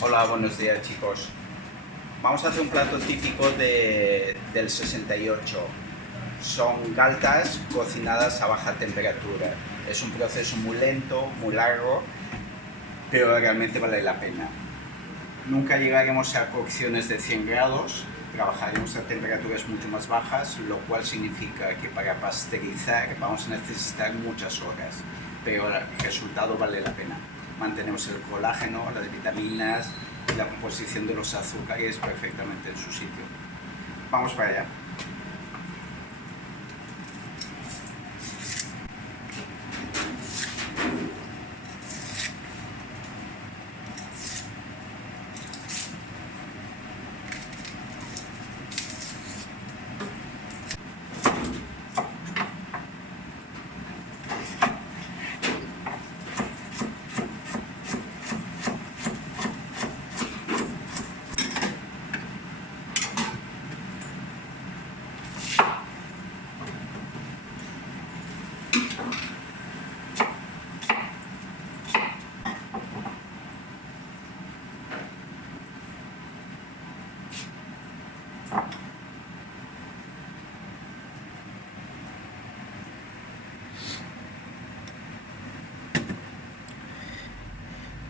Hola, buenos días chicos. Vamos a hacer un plato típico del 68. Son galtas cocinadas a baja temperatura. Es un proceso muy lento, muy largo, pero realmente vale la pena. Nunca llegaremos a cocciones de 100 grados, trabajaremos a temperaturas mucho más bajas, lo cual significa que para pasteurizar vamos a necesitar muchas horas, pero el resultado vale la pena. Mantenemos el colágeno, las vitaminas y la composición de los azúcares perfectamente en su sitio. Vamos para allá.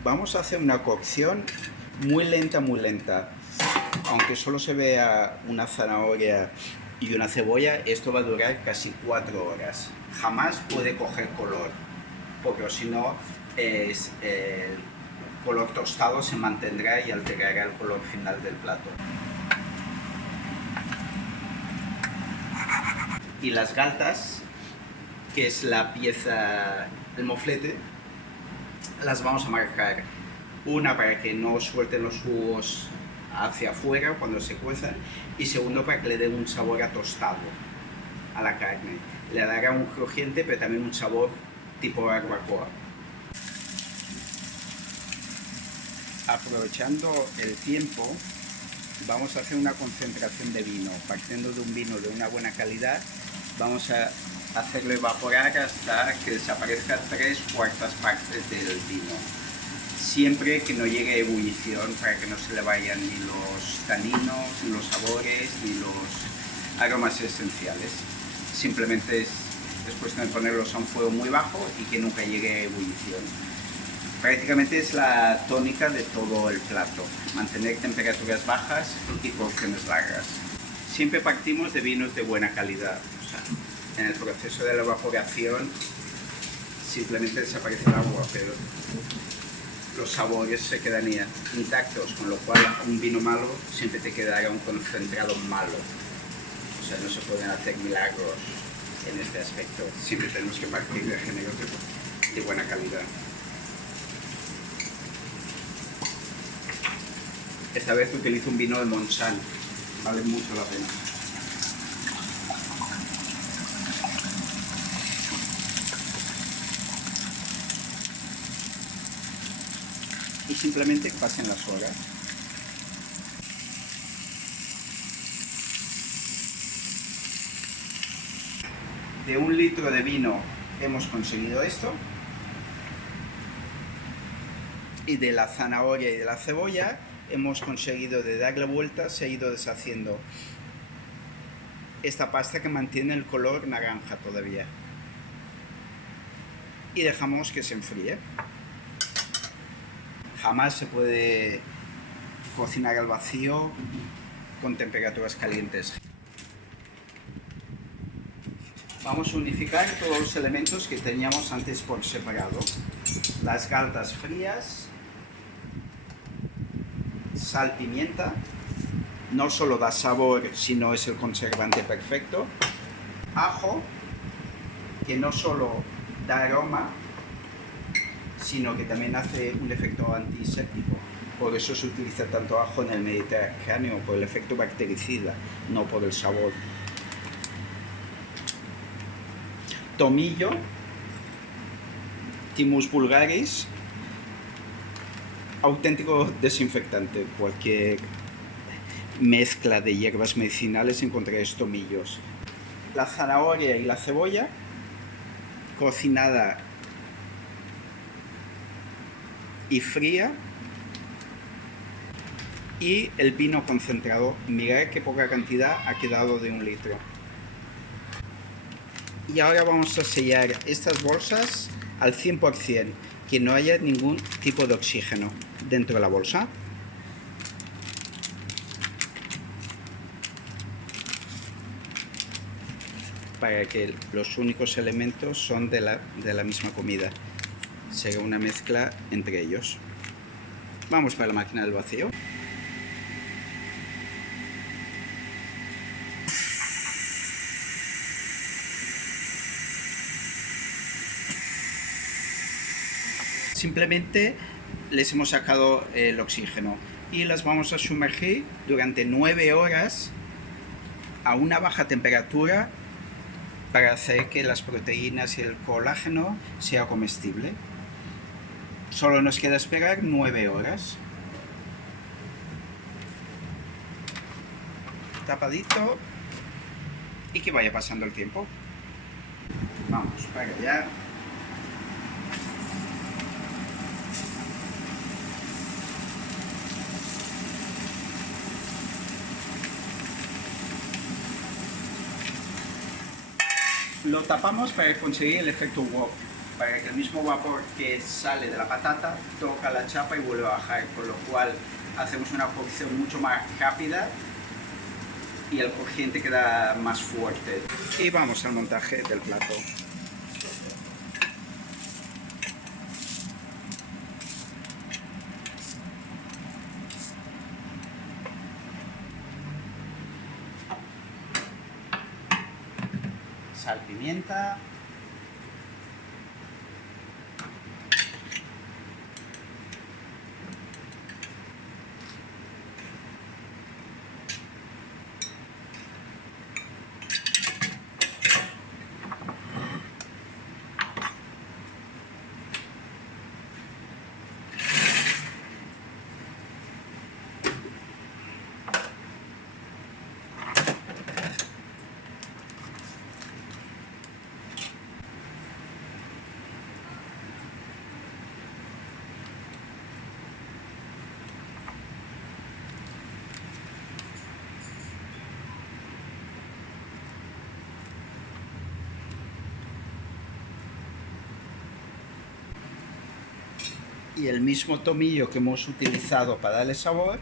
Vamos a hacer una cocción muy lenta, muy lenta. Aunque solo se vea una zanahoria y una cebolla, esto va a durar casi 4 horas. Jamás puede coger color, porque si no, el color tostado se mantendrá y alterará el color final del plato. Y las galtas, que es la pieza, el moflete, las vamos a marcar. Una para que no suelten los jugos hacia afuera cuando se cuezan, y segundo para que le den un sabor a tostado a la carne. Le dará un crujiente, pero también un sabor tipo barbacoa. Aprovechando el tiempo, vamos a hacer una concentración de vino. Partiendo de un vino de una buena calidad, vamos a hacerlo evaporar hasta que desaparezca 3/4 partes del vino. Siempre que no llegue a ebullición, para que no se le vayan ni los taninos, ni los sabores, ni los aromas esenciales. Simplemente es cuestión de ponerlos a un fuego muy bajo y que nunca llegue a ebullición. Prácticamente es la tónica de todo el plato, mantener temperaturas bajas y cocciones largas. Siempre partimos de vinos de buena calidad. O sea, en el proceso de la evaporación simplemente desaparece el agua, pero los sabores se quedan intactos, con lo cual un vino malo siempre te quedará un concentrado malo. O sea, no se pueden hacer milagros en este aspecto. Siempre tenemos que partir de géneros de buena calidad. Esta vez utilizo un vino de Montsant, vale mucho la pena. Y simplemente pasen las horas. De 1 litro de vino hemos conseguido esto. Y de la zanahoria y de la cebolla hemos conseguido, de darle vuelta, se ha ido deshaciendo esta pasta que mantiene el color naranja todavía. Y dejamos que se enfríe. Jamás se puede cocinar al vacío con temperaturas calientes. Vamos a unificar todos los elementos que teníamos antes por separado. Las galtas frías, sal, pimienta, no solo da sabor, sino es el conservante perfecto. Ajo, que no solo da aroma, sino que también hace un efecto antiséptico. Por eso se utiliza tanto ajo en el Mediterráneo, por el efecto bactericida, no por el sabor. Tomillo, Thymus vulgaris, auténtico desinfectante. Cualquier mezcla de hierbas medicinales encontraréis tomillos. La zanahoria y la cebolla, cocinada y fría, y el vino concentrado. Mirad qué poca cantidad ha quedado de 1 litro. Y ahora vamos a sellar estas bolsas al 100%, que no haya ningún tipo de oxígeno dentro de la bolsa. Para que los únicos elementos son de la misma comida. Será una mezcla entre ellos. Vamos para la máquina del vacío. Simplemente les hemos sacado el oxígeno y las vamos a sumergir durante 9 horas a una baja temperatura para hacer que las proteínas y el colágeno sea comestible. Solo nos queda esperar 9 horas. Tapadito y que vaya pasando el tiempo. Vamos para allá. Lo tapamos para conseguir el efecto wok, para que el mismo vapor que sale de la patata toca la chapa y vuelve a bajar, con lo cual hacemos una cocción mucho más rápida y el crujiente queda más fuerte. Y vamos al montaje del plato. Sal, pimienta. Y el mismo tomillo que hemos utilizado para darle sabor.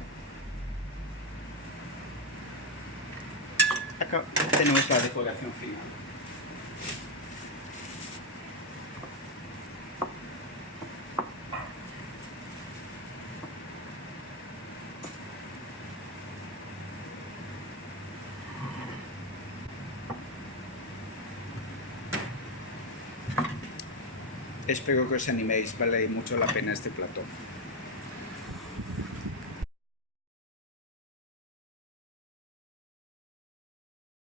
Acá tenemos la decoración final. Espero que os animéis, vale mucho la pena este plato.